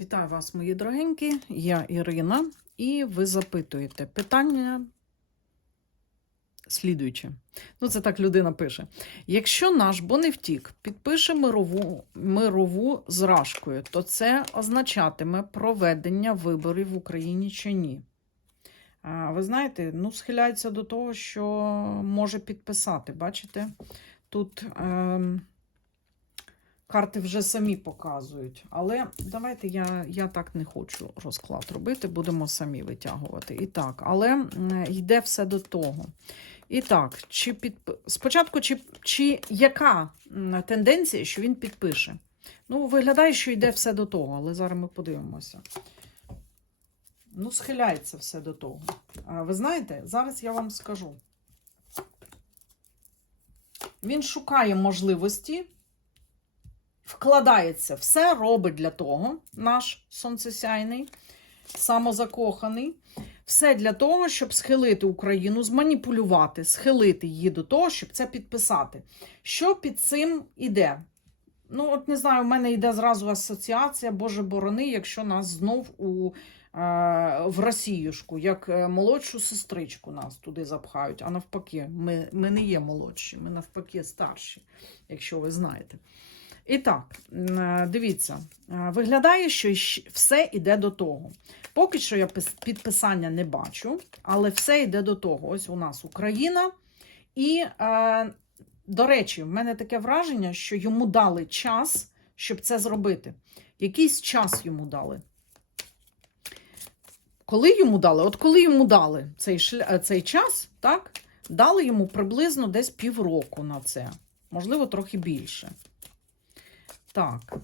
Вітаю вас, мої дорогенькі. Я Ірина, і ви запитуєте питання слідуюче. Ну, це так людина пише. Якщо наш Боневтік підпише мирову, мирову зражкою, то це означатиме проведення виборів в Україні чи ні? А, ви знаєте, ну, схиляється до того, що може підписати. Бачите? Тут. Ем... Карти вже самі показують. Але давайте я я так не хочу розклад робити, будемо самі витягувати. І так, але йде все до того. І так, чи під... спочатку, чи, чи яка тенденція, що він підпише? Ну, виглядає, що йде все до того, але зараз ми подивимося. Ну, схиляється все до того. А ви знаєте, зараз я вам скажу. Він шукає можливості вкладається, все робить для того, наш сонцесяйний, самозакоханий, все для того, щоб схилити Україну, зманіпулювати, схилити її до того, щоб це підписати. Що під цим іде? Ну, от не знаю, в мене йде зразу асоціація, Боже борони, якщо нас знов у, е, в Росіюшку, як е, молодшу сестричку нас туди запхають, а навпаки, ми, ми не є молодші, ми навпаки старші, якщо ви знаєте. І так, дивіться, е, виглядає, що все йде до того. Поки що я підписання не бачу, але все йде до того. Ось у нас Україна. І, е, до речі, в мене таке враження, що йому дали час, щоб це зробити. Якийсь час йому дали. Коли йому дали? От коли йому дали цей, е, цей час, так? Дали йому приблизно десь півроку на це. Можливо, трохи більше. Так.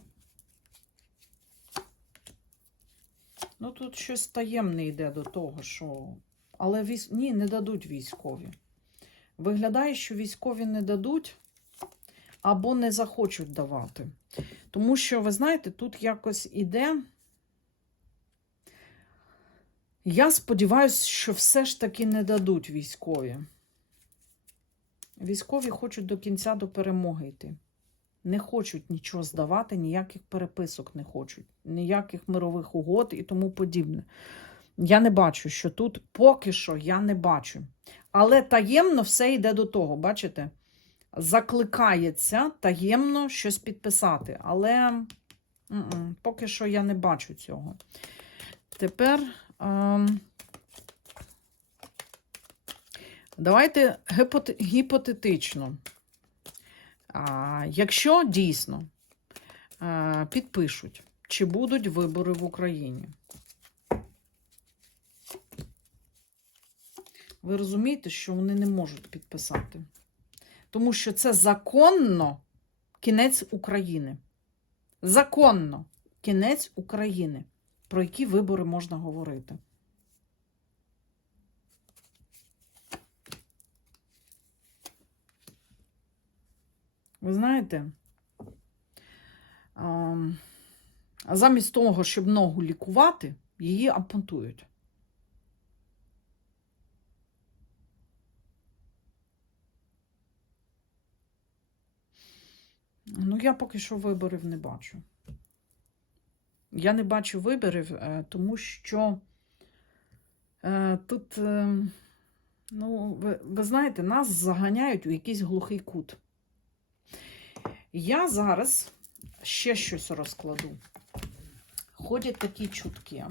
Ну, тут щось таємне йде до того, що. Але військ... ні, не дадуть військові. Виглядає, що військові не дадуть або не захочуть давати. Тому що, ви знаєте, тут якось іде. Я сподіваюся, що все ж таки не дадуть військові. Військові хочуть до кінця до перемоги йти. Не хочуть нічого здавати, ніяких переписок не хочуть, ніяких мирових угод і тому подібне. Я не бачу, що тут поки що я не бачу. Але таємно все йде до того, бачите? Закликається таємно щось підписати. Але м-м, поки що я не бачу цього. Тепер ем, давайте гіпоте- гіпотетично. Якщо дійсно а, підпишуть, чи будуть вибори в Україні. Ви розумієте, що вони не можуть підписати. Тому що це законно кінець України. Законно кінець України. Про які вибори можна говорити? Ви знаєте, замість того, щоб ногу лікувати, її ампутують. Ну, я поки що виборів не бачу. Я не бачу виборів, е, тому що е, тут, е, ну, ви, ви знаєте, нас заганяють у якийсь глухий кут. Я зараз ще щось розкладу. Ходять такі чутки,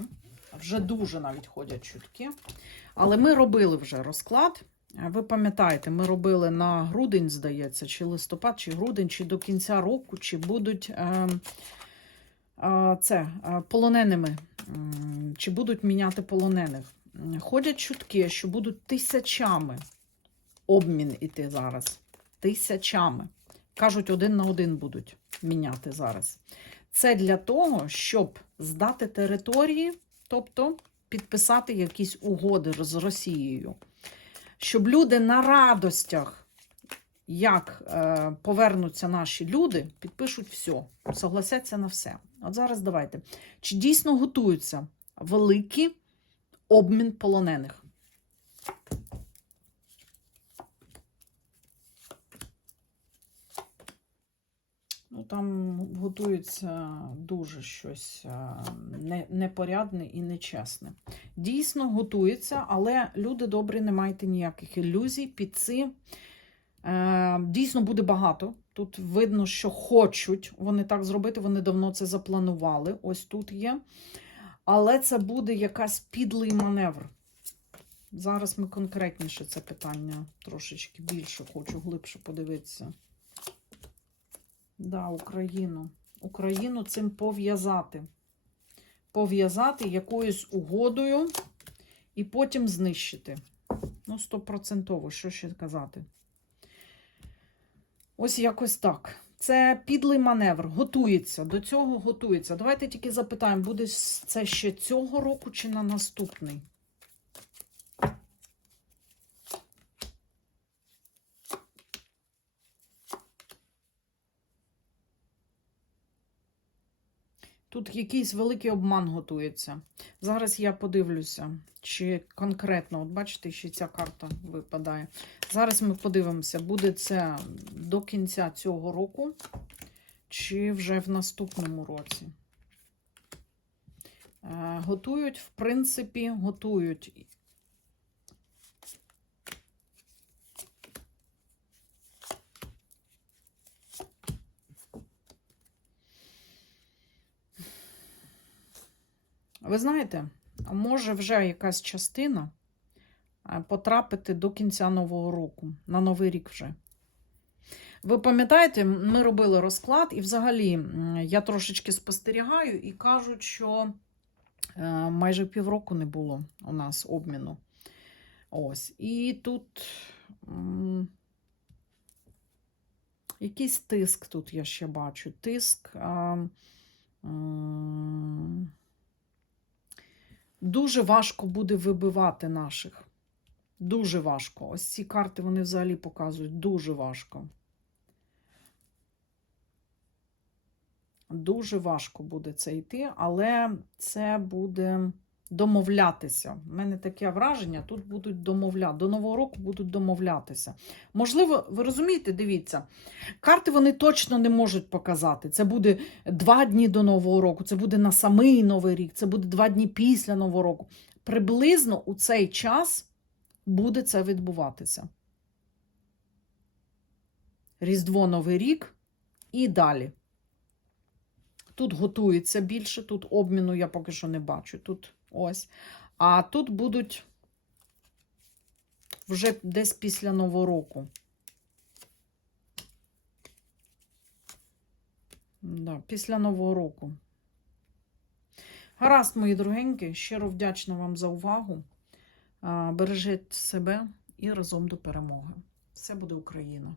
вже дуже навіть ходять чутки. Але ми робили вже розклад. Ви пам'ятаєте, ми робили на грудень, здається, чи листопад, чи грудень, чи до кінця року, чи будуть е, е, це, е, полоненими, чи будуть міняти полонених. Ходять чутки, що будуть тисячами обмін іти зараз. Тисячами. Кажуть, один на один будуть міняти зараз. Це для того, щоб здати території, тобто підписати якісь угоди з Росією. Щоб люди на радостях, як е, повернуться наші люди, підпишуть все, согласяться на все. От зараз давайте. Чи дійсно готуються великий обмін полонених? Ну, там готується дуже щось е, непорядне і нечесне. Дійсно готується, але люди добрі, не майте ніяких ілюзій. Піци е, дійсно буде багато. Тут видно, що хочуть вони так зробити. Вони давно це запланували. Ось тут є. Але це буде якась підлий маневр. Зараз ми конкретніше це питання трошечки більше хочу глибше подивитися. Да, Україну. Україну цим пов'язати. Пов'язати якоюсь угодою і потім знищити. Ну, стопроцентово, що ще казати. Ось якось так. Це підлий маневр. Готується. До цього готується. Давайте тільки запитаємо, буде це ще цього року чи на наступний? Тут якийсь великий обман готується. Зараз я подивлюся, чи конкретно, от бачите, ще ця карта випадає. Зараз ми подивимося, буде це до кінця цього року, чи вже в наступному році. Е, Готують, в принципі, готують. Ви знаєте, може вже якась частина е, потрапити до кінця нового року, на новий рік вже. Ви пам'ятаєте, ми робили розклад, і взагалі я трошечки спостерігаю і кажуть, що е, майже півроку не було у нас обміну. Ось. І тут якийсь тиск тут я ще бачу. Тиск. Дуже важко буде вибивати наших. Дуже важко. Ось ці карти вони взагалі показують дуже важко. Дуже важко буде це йти, але це буде домовлятися. У мене таке враження, тут будуть домовляти. До Нового року будуть домовлятися. Можливо, ви розумієте, дивіться, карти вони точно не можуть показати. Це буде два дні до Нового року, це буде на самий Новий рік, це буде два дні після Нового року. Приблизно у цей час буде це відбуватися. Різдво Новий рік і далі. Тут готується більше, тут обміну я поки що не бачу. Тут ось. А тут будуть вже десь після Нового року. Да, після Нового року. Гаразд, мої дорогенькі, щиро вдячна вам за увагу. Бережіть себе і разом до перемоги. Все буде Україна!